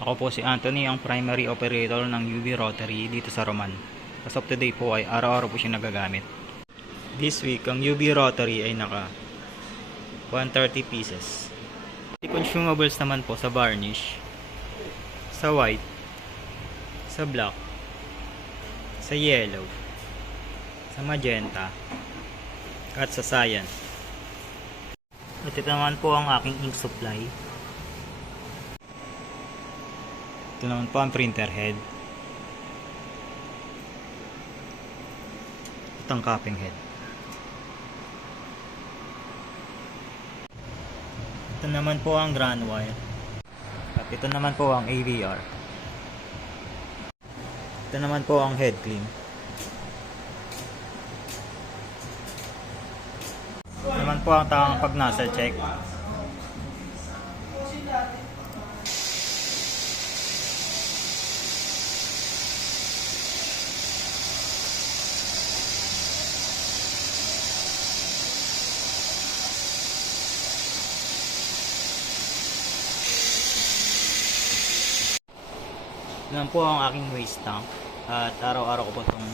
Ako po si Anthony, ang primary operator ng UV Rotary dito sa Roman. As of today po ay araw-araw po siya nagagamit. This week, ang UV Rotary ay naka 130 pieces. Consumables naman po sa varnish, sa white, sa black, sa yellow, sa magenta, at sa cyan. At ito naman po ang aking ink supply. Ito naman po ang printer head. Ito ang cupping head. Ito naman po ang ground wire. At ito naman po ang AVR. Ito naman po ang head clean. Ito naman po ang tamang pag nozzle check. Yan po ang aking waste tank at araw-araw ko po itong